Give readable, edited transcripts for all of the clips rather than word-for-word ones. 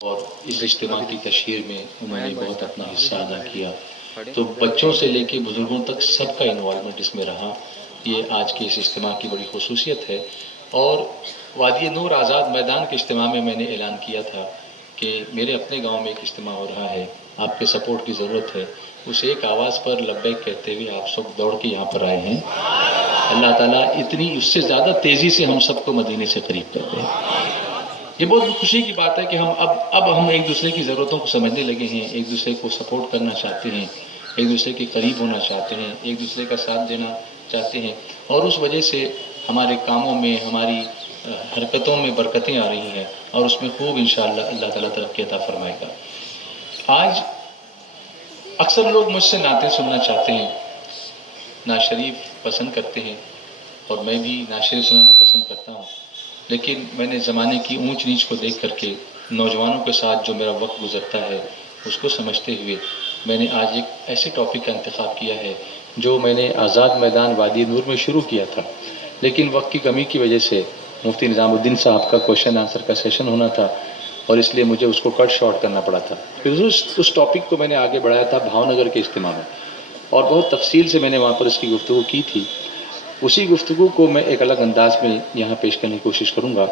اور اس اجتماع کی تشہیر میں انہوں نے بہت اپنا حصہ ادا کیا. تو بچوں سے لے کے بزرگوں تک سب کا انوالومنٹ اس میں رہا. یہ آج کے اس اجتماع کی بڑی خصوصیت ہے. اور وادی نور آزاد میدان کے اجتماع میں نے اعلان کیا تھا کہ میرے اپنے گاؤں میں ایک اجتماع ہو رہا ہے, آپ کے سپورٹ کی ضرورت ہے. اس ایک آواز پر لبیک کہتے ہوئے آپ سب دوڑ کے یہاں پر آئے ہیں. اللہ تعالیٰ اتنی اس سے زیادہ تیزی سے ہم سب کو مدینے سے قریب کر دیں. یہ بہت خوشی کی بات ہے کہ ہم ایک دوسرے کی ضرورتوں کو سمجھنے لگے ہیں, ایک دوسرے کو سپورٹ کرنا چاہتے ہیں, ایک دوسرے کے قریب ہونا چاہتے ہیں, ایک دوسرے کا ساتھ دینا چاہتے ہیں. اور اس وجہ سے ہمارے کاموں میں, ہماری حرکتوں میں برکتیں آ رہی ہیں, اور اس میں خوب انشاءاللہ اللہ تعالیٰ ترقی عطا فرمائے گا. آج اکثر لوگ مجھ سے نعتیں سننا چاہتے ہیں, نعت شریف پسند کرتے ہیں, اور میں بھی نعت شریف سنانا پسند کرتا ہوں. لیکن میں نے زمانے کی اونچ نیچ کو دیکھ کر کے نوجوانوں کے ساتھ جو میرا وقت گزرتا ہے اس کو سمجھتے ہوئے میں نے آج ایک ایسے ٹاپک کا انتخاب کیا ہے جو میں نے آزاد میدان وادی نور میں شروع کیا تھا, لیکن وقت کی کمی کی وجہ سے مفتی نظام الدین صاحب کا کوشچن آنسر کا سیشن ہونا تھا, اور اس لیے مجھے اس کو کٹ شارٹ کرنا پڑا تھا. پھر اس ٹاپک کو میں نے آگے بڑھایا تھا بھاؤ نگر کے اجتماع میں, اور بہت تفصیل سے میں نے وہاں پر اس کی گفتگو کی تھی. اسی گفتگو کو میں ایک الگ انداز میں یہاں پیش کرنے کی کوشش کروں گا.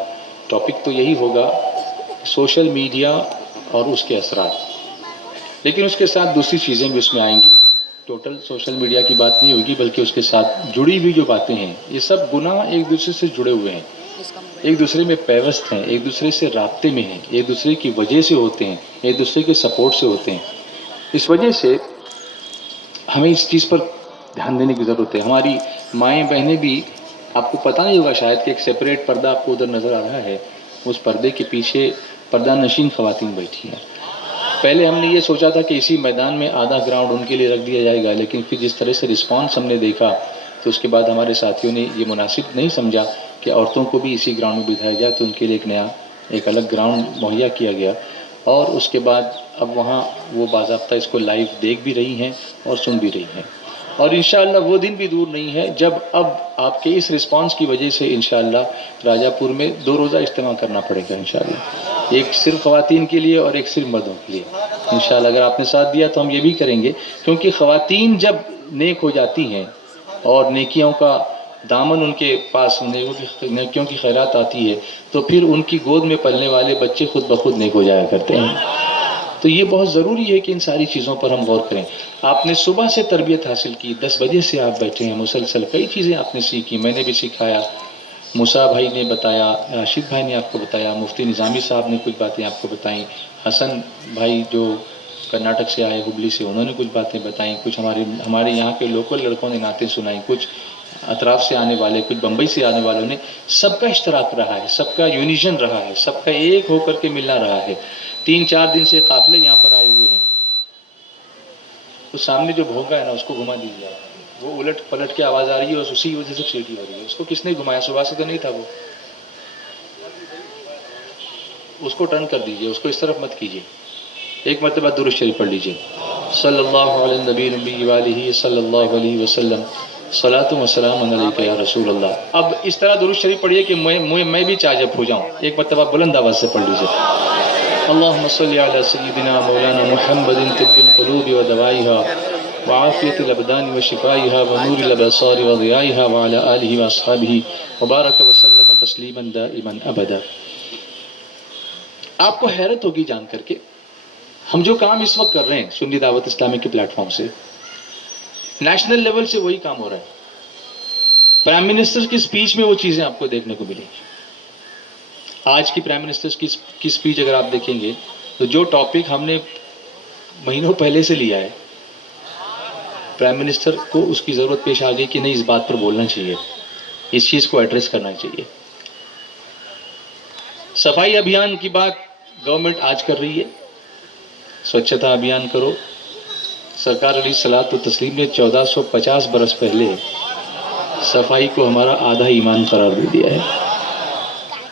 ٹاپک تو یہی ہوگا, سوشل میڈیا اور اس کے اثرات, لیکن اس کے ساتھ دوسری چیزیں بھی اس میں آئیں گی. ٹوٹل سوشل میڈیا کی بات نہیں ہوگی, بلکہ اس کے ساتھ جڑی ہوئی جو باتیں ہیں, یہ سب گناہ ایک دوسرے سے جڑے ہوئے ہیں, ایک دوسرے میں پیوست ہیں, ایک دوسرے سے رابطے میں ہیں, ایک دوسرے کی وجہ سے ہوتے ہیں, ایک دوسرے کے سپورٹ سے ہوتے ہیں. اس وجہ سے ہمیں اس چیز پر دھیان دینے کی ضرورت ہے. ہماری مائیں بہنیں بھی, آپ کو پتہ نہیں ہوگا شاید کہ ایک سیپریٹ پردہ آپ کو ادھر نظر آ رہا ہے, اس پردے کے پیچھے پردہ نشین خواتین بیٹھی ہیں. پہلے ہم نے یہ سوچا تھا کہ اسی میدان میں آدھا گراؤنڈ ان کے لیے رکھ دیا جائے گا, لیکن پھر جس طرح سے رسپانس ہم نے دیکھا تو اس کے بعد ہمارے ساتھیوں نے یہ مناسب نہیں سمجھا کہ عورتوں کو بھی اسی گراؤنڈ میں بٹھایا جائے, تو ان کے لیے ایک الگ گراؤنڈ مہیا کیا گیا. اور اس کے بعد اب وہاں وہ باضابطہ اس کو لائیو دیکھ بھی رہی ہیں اور سن بھی رہی ہیں. اور انشاءاللہ وہ دن بھی دور نہیں ہے جب اب آپ کے اس رسپانس کی وجہ سے انشاءاللہ راجہ پور میں 2 روزہ اجتماع کرنا پڑے گا انشاءاللہ, ایک صرف خواتین کے لیے اور ایک صرف مردوں کے لیے انشاءاللہ. اگر آپ نے ساتھ دیا تو ہم یہ بھی کریں گے, کیونکہ خواتین جب نیک ہو جاتی ہیں اور نیکیوں کا دامن ان کے پاس, نیکیوں کی خیرات آتی ہے, تو پھر ان کی گود میں پلنے والے بچے خود بخود نیک ہو جایا کرتے ہیں. تو یہ بہت ضروری ہے کہ ان ساری چیزوں پر ہم غور کریں. آپ نے صبح سے تربیت حاصل کی, 10 بجے سے آپ بیٹھے ہیں مسلسل, کئی چیزیں آپ نے سیکھی, میں نے بھی سکھایا, موسیٰ بھائی نے بتایا, راشد بھائی نے آپ کو بتایا, مفتی نظامی صاحب نے کچھ باتیں آپ کو بتائیں, حسن بھائی جو کرناٹک سے آئے, ہبلی سے, انہوں نے کچھ باتیں بتائیں, کچھ ہمارے یہاں کے لوکل لڑکوں نے نعتیں سنائیں, کچھ اطراف سے آنے والے, کچھ بمبئی سے آنے والوں نے. سب کا اشتراک رہا ہے, سب کا یونیشن رہا ہے, سب کا ایک ہو کر کے ملنا رہا ہے. 3-4 دن سے قافلے یہاں پر آئے ہوئے ہیں. اس سامنے جو بھونگا ہے نا, اس کو گھما دیجیے آپ, وہ الٹ پلٹ کی آواز آ رہی ہے اور اسی وجہ سے سیٹی ہو رہی ہے. اس کو کس نے گھمایا؟ صبح سے تو نہیں تھا وہ, اس کو ٹرن کر دیجیے, اس کو اس طرف مت کیجیے. ایک مرتبہ درود شریف پڑھ لیجیے, صلی اللہ علیہ نبی نبی والہ صلی اللہ علیہ وسلم, صلاۃ و سلام علیک یا رسول اللہ. اب اس طرح درود شریف پڑھیے کہ میں بھی چاجب ہو جاؤں. ایک مرتبہ بلند آواز سے پڑھ لیجیے, اللہم صلی علی سیدنا مولانا محمد طب القلوب و دوائها وعافیت الابدان و شفائها و نور الابصار و ضیائها وعلى آلہ و اصحابہ وبارک وسلم تسلیما دائما ابدا. آپ کو حیرت ہوگی جان کر کے, ہم جو کام اس وقت کر رہے ہیں سنی دعوت اسلامی کے پلیٹ فارم سے, نیشنل لیول سے وہی کام ہو رہا ہے. پرائم منسٹر کی سپیچ میں وہ چیزیں آپ کو دیکھنے کو ملیں گی. آج کی پرائم منسٹر کی سپیچ اگر آپ دیکھیں گے تو جو ٹاپک ہم نے مہینوں پہلے سے لیا ہے, پرائم منسٹر کو اس کی ضرورت پیش آ گئی کہ نہیں, اس بات پر بولنا چاہیے, اس چیز کو ایڈریس کرنا چاہیے. صفائی ابھیان کی بات گورنمنٹ آج کر رہی ہے, سوچھتا ابھیان کرو. سرکار علیہ الصلوۃ والتسلیم نے 1450 برس پہلے صفائی کو ہمارا آدھا ایمان قرار دے دیا ہے.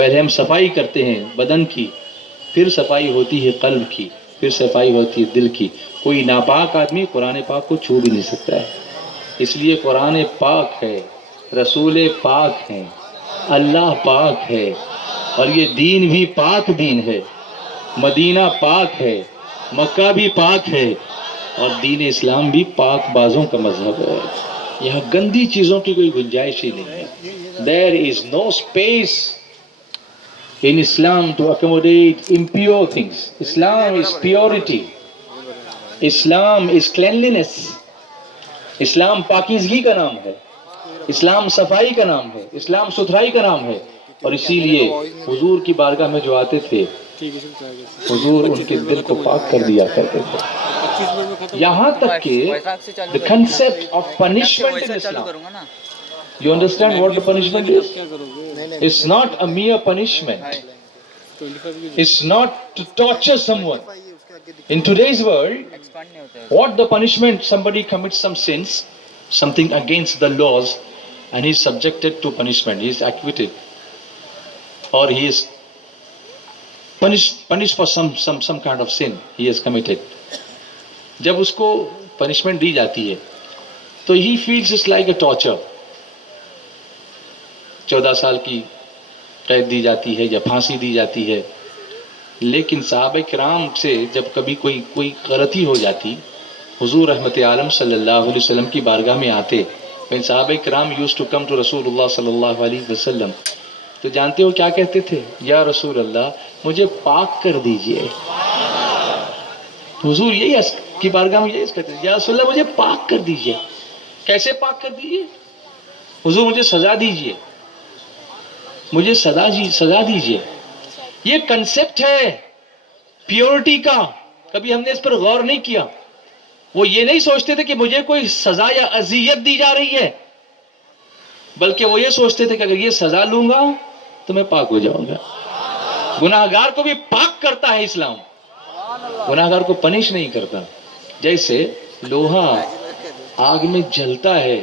پہلے ہم صفائی کرتے ہیں بدن کی، پھر صفائی ہوتی ہے قلب کی، پھر صفائی ہوتی ہے دل کی. کوئی ناپاک آدمی قرآن پاک کو چھو بھی نہیں سکتا ہے. اس لیے قرآن پاک ہے، رسول پاک ہیں، اللہ پاک ہے، اور یہ دین بھی پاک دین ہے. مدینہ پاک ہے، مکہ بھی پاک ہے، اور دین اسلام بھی پاک بازوں کا مذہب ہے. یہاں گندی چیزوں کی کوئی گنجائش ہی نہیں ہے. There is no space in Islam to accommodate impure things. Islam is purity. Islam is cleanliness. اسلام پاکیزگی کا نام ہے، اسلام صفائی کا نام ہے، اسلام ستھرائی کا نام ہے. اور اسی لیے حضور کی بارگاہ میں جو آتے تھے حضور ان کے دل کو پاک کر دیا کرتے تھے. یہاں تک کہ the concept of punishment in Islam, you understand what the punishment is? It's not a mere punishment. It's not to torture someone. In today's world, what the punishment? Somebody commits some sins, something against the laws, and he is subjected to punishment. He is acquitted, or he is punished for some kind of sin he has committed. جب اس کو punishment دی جاتی ہے تو he feels it's like a torture. 14 سال کی قید دی جاتی ہے یا پھانسی دی جاتی ہے. لیکن صحابہ کرام سے جب کبھی کوئی غلطی ہو جاتی، حضور رحمت عالم صلی اللہ علیہ وسلم کی بارگاہ میں آتے. when صحابہ کرام used to come to رسول اللہ صلی اللہ علیہ وسلم، تو جانتے ہو کیا کہتے تھے؟ یا رسول اللہ مجھے پاک کر دیجئے. حضور یہی کی بارگاہ میں یہی کہتے ہیں، یا رسول اللہ مجھے پاک کر دیجئے. کیسے پاک کر دیجئے؟ حضور مجھے سزا دیجئے، مجھے سزا دیجئے. یہ کنسپٹ ہے پیورٹی کا. کبھی ہم نے اس پر غور نہیں کیا. وہ یہ نہیں سوچتے تھے کہ مجھے کوئی سزا یا اذیت دی جا رہی ہے، بلکہ وہ یہ سوچتے تھے کہ اگر یہ سزا لوں گا تو میں پاک ہو جاؤں گا. گناہگار کو بھی پاک کرتا ہے اسلام، گناہگار کو پنش نہیں کرتا. جیسے لوہا آگ میں جلتا ہے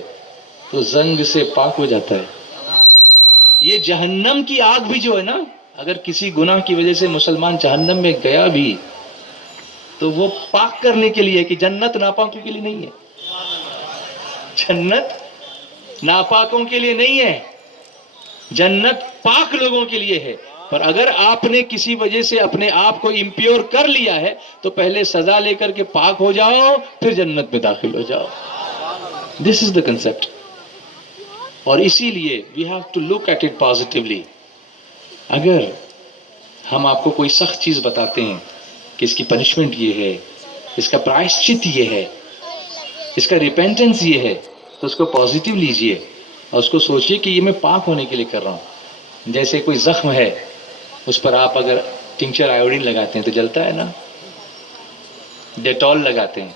تو زنگ سے پاک ہو جاتا ہے. یہ جہنم کی آگ بھی جو ہے نا، اگر کسی گناہ کی وجہ سے مسلمان جہنم میں گیا بھی تو وہ پاک کرنے کے لیے، کہ جنت ناپاکوں کے لیے نہیں ہے. جنت ناپاکوں کے لیے نہیں ہے، جنت پاک لوگوں کے لیے ہے. پر اگر آپ نے کسی وجہ سے اپنے آپ کو امپیور کر لیا ہے تو پہلے سزا لے کر کے پاک ہو جاؤ، پھر جنت میں داخل ہو جاؤ. This is the concept. اور اسی لیے we have to look at it positively. اگر ہم آپ کو کوئی سخت چیز بتاتے ہیں کہ اس کی پنشمنٹ یہ ہے، اس کا پرائشچت یہ ہے، اس کا ریپینٹنس یہ ہے، تو اس کو پازیٹیو لیجئے اور اس کو سوچئے کہ یہ میں پاک ہونے کے لیے کر رہا ہوں. جیسے کوئی زخم ہے، اس پر آپ اگر ٹنکچر آیوڈین لگاتے ہیں تو جلتا ہے نا، ڈیٹول لگاتے ہیں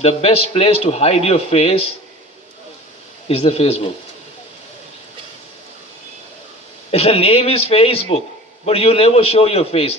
The best place to hide your face is the Facebook. The name is Facebook, but you never show your face,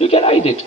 You can hide it.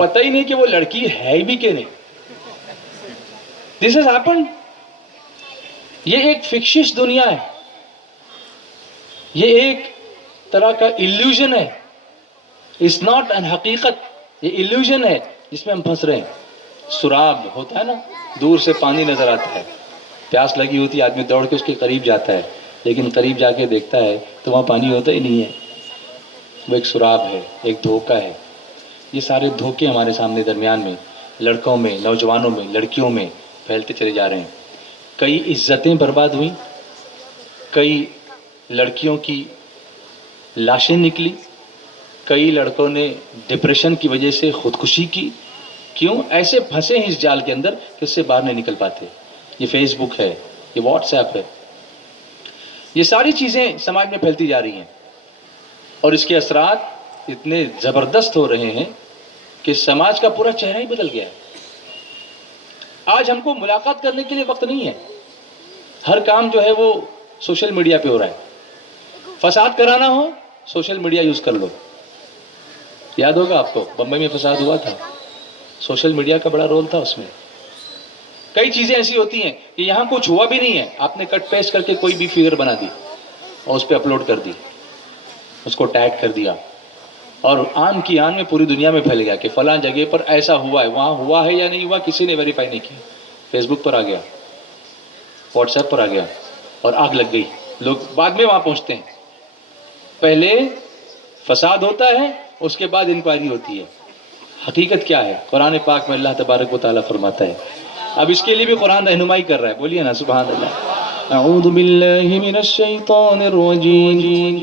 پتہ ہی نہیں کہ وہ لڑکی ہے بھی کہ نہیں. This has happened. یہ ایک فکشش دنیا ہے, یہ ایک طرح کا ایلیوژن ہے. اٹس ناٹ ان حقیقت, یہ ایلیوژن ہے جس میں ہم پھنس رہے ہیں. سراب ہوتا ہے نا, دور سے پانی نظر آتا ہے, پیاس لگی ہوتی ہے, آدمی دوڑ کے اس کے قریب جاتا ہے, لیکن قریب جا کے دیکھتا ہے تو وہاں پانی ہوتا ہی نہیں ہے. وہ ایک سراب ہے, ایک دھوکہ ہے. یہ سارے دھوکے ہمارے سامنے درمیان میں لڑکوں میں, نوجوانوں میں, لڑکیوں میں پھیلتے چلے جا رہے ہیں. کئی عزتیں برباد ہوئیں, کئی لڑکیوں کی لاشیں نکلی, کئی لڑکوں نے ڈپریشن کی وجہ سے خودکشی کی. کیوں؟ ایسے پھنسے ہیں اس جال کے اندر کہ اس سے باہر نہیں نکل پاتے. یہ فیس بک ہے, یہ واٹس ایپ ہے, یہ ساری چیزیں سماج میں پھیلتی جا رہی ہیں, اور اس کے اثرات اتنے زبردست ہو رہے ہیں کہ سماج کا پورا چہرہ ہی بدل گیا ہے. آج ہم کو ملاقات کرنے کے لیے وقت نہیں ہے, ہر کام جو ہے وہ سوشل میڈیا پہ ہو رہا ہے. فساد کرانا ہو سوشل میڈیا یوز کر لو. یاد ہوگا آپ کو بمبئی میں فساد ہوا تھا, سوشل میڈیا کا بڑا رول تھا اس میں. کئی چیزیں ایسی ہوتی ہیں کہ یہاں کچھ ہوا بھی نہیں ہے, آپ نے کٹ پیسٹ کر کے کوئی بھی فگر بنا دی اور اس پہ اپلوڈ کر دی, اس کو ٹیگ کر دیا, اور آن کی آن میں پوری دنیا میں پھیل گیا کہ فلاں جگہ پر ایسا ہوا ہے. وہاں ہوا ہے یا نہیں ہوا کسی نے ویریفائی نہیں کیا. فیس بک پر آ گیا, واٹس ایپ پر آ گیا, اور آگ لگ گئی. لوگ بعد میں وہاں پہنچتے ہیں. پہلے فساد ہوتا ہے, اس کے بعد انکوائری ہوتی ہے. حقیقت کیا ہے؟ قرآن پاک میں اللہ تبارک و تعالیٰ فرماتا ہے. اب اس کے لیے بھی قرآن رہنمائی کر رہا ہے, بولیے نا سبحان اللہ. اعوذ باللہ من الشیطان الرجیم,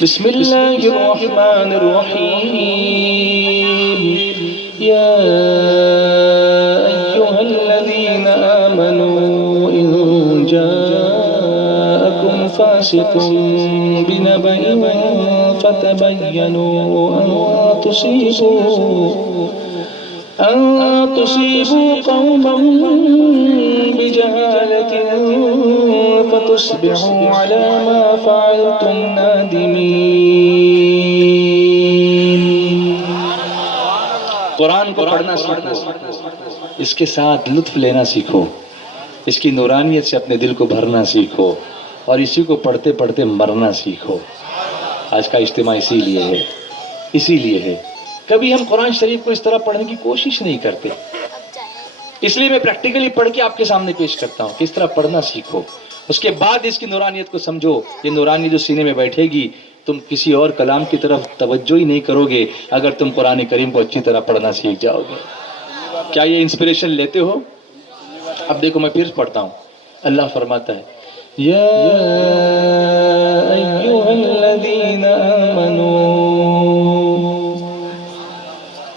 بسم اللہ الرحمن الرحیم. یا ایہا الذین آمنوا ان جاءکم فاسق بنبأ فتبینوا أن تصيبوا قوما بجهالة فتصبحوا على ما فعلتم نادمين. قرآن کو پڑھنا سیکھو, اس کے ساتھ لطف لینا سیکھو, اس کی نورانیت سے اپنے دل کو بھرنا سیکھو, اور اسی کو پڑھتے پڑھتے مرنا سیکھو. آج کا اجتماع اسی لیے ہے, اسی لیے ہے. کبھی ہم قرآن شریف کو اس طرح پڑھنے کی کوشش نہیں کرتے, اس لیے میں پریکٹیکلی پڑھ کے آپ کے سامنے پیش کرتا ہوں کہ اس طرح پڑھنا سیکھو. اس کے بعد اس کی نورانیت کو سمجھو. یہ نورانیت جو سینے میں بیٹھے گی, تم کسی اور کلام کی طرف توجہ ہی نہیں کرو گے اگر تم قرآن کریم کو اچھی طرح پڑھنا سیکھ جاؤ گے. کیا یہ انسپریشن لیتے ہو؟ اب دیکھو میں پھر پڑھتا ہوں. اللہ فرماتا ہے, یا ایھا الذین آمنوا.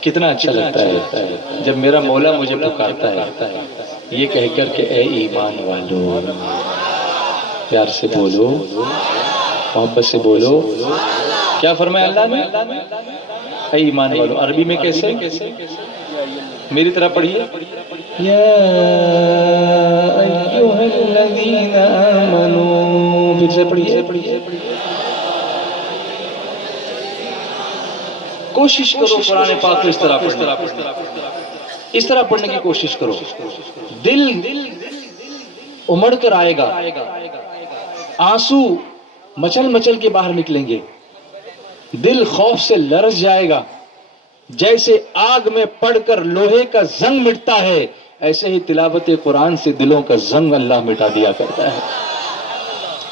کتنا اچھا لگتا ہے جب میرا مولا مجھے پکارتا ہے یہ کہہ کر کہ اے ایمان والو. پیار سے بولو, محبت سے بولو. کیا فرمایا اللہ نے؟ اے ایمان والو. عربی میں کیسے؟ میری طرح پڑھیے. یا ایھا الذین آمنوا. پھر سے پڑھیے. کوشش کرو قرآن پاک کو اس طرح پڑھنے, اس طرح پڑھنے کی کوشش کرو. دل امڑ کر آئے گا, آنسو مچل مچل کے باہر نکلیں گے, دل خوف سے لرز جائے گا. جیسے آگ میں پڑ کر لوہے کا زنگ مٹتا ہے, ایسے ہی تلاوت قرآن سے دلوں کا زنگ اللہ مٹا دیا کرتا ہے.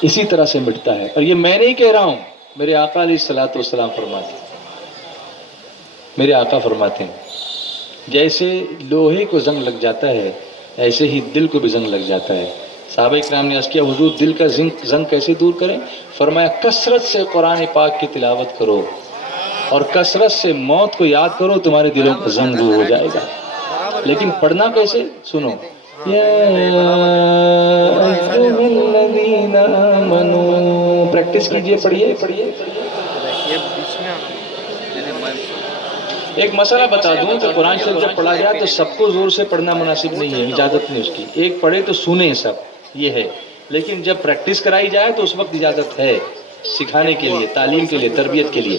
اسی طرح سے مٹتا ہے. اور یہ میں نہیں کہہ رہا ہوں, میرے آقا علیہ الصلوۃ والسلام فرماتے ہیں. میرے آقا فرماتے ہیں جیسے لوہے کو زنگ لگ جاتا ہے ایسے ہی دل کو بھی زنگ لگ جاتا ہے. صحابہ کرام نے عرض کیا حضور دل کا زنگ کیسے دور کریں؟ فرمایا کثرت سے قرآن پاک کی تلاوت کرو اور کثرت سے موت کو یاد کرو, تمہارے دلوں کا زنگ دور ہو جائے گا. لیکن پڑھنا کیسے؟ سنو. یا ایھا الذین آمنوا. پریکٹس کیجئے, پڑھیے. ایک مسئلہ بتا دوں کہ قرآن شریف جب پڑھا جائے تو سب کو زور سے پڑھنا مناسب نہیں ہے, اجازت نہیں اس کی. ایک پڑھے تو سنیں سب, یہ ہے. لیکن جب پریکٹس کرائی جائے تو اس وقت اجازت ہے, سکھانے کے لیے, تعلیم کے لیے, تربیت کے لیے.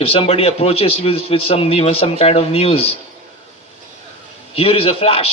if somebody approaches you with some kind of news, here is a flash,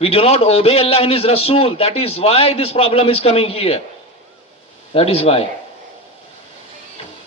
we do not obey Allah and His Rasul, that is why this problem is coming here, that is why।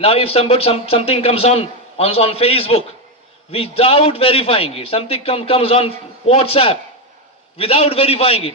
now if something comes on Facebook without verifying it, something comes on WhatsApp without verifying it,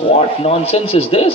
What nonsense is this?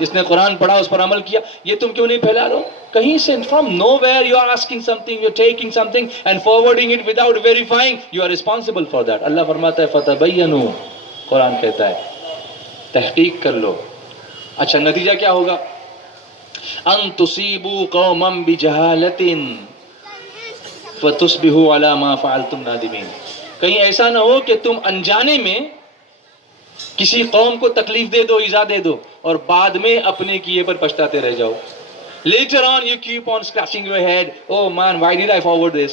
جس نے قرآن پڑھا اس پر عمل کیا. یہ تم کیوں نہیں پھیلا رہے ہو؟ کہیں سے from nowhere you are asking something, you taking something and forwarding it without verifying, you are responsible for that. اللہ فرماتا ہے فتبینوا, قرآن کہتا ہے تحقیق کر لو. اچھا نتیجہ کیا ہوگا؟ ان تصیبوا قوما بجہالۃ فتصبحوا علی ما فعلتم نادمین. کہیں ایسا نہ ہو کہ تم انجانے میں کسی قوم کو تکلیف دے دو, ایذا دے دو, اور بعد میں اپنے کیے پر پچھتاتے رہ جاؤ. Later on you keep on scratching your head, oh man, why did I forward this?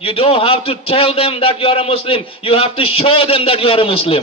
you don't have to tell them that you are a Muslim, you have to show them that you are a Muslim.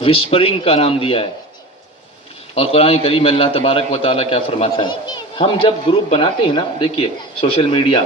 Whispering کا نام دیا ہے. اور قرآن کریم میں اللہ تبارک و تعالیٰ کیا فرماتا ہے؟ ہم جب گروپ بناتے ہیں نا، دیکھیے سوشل میڈیا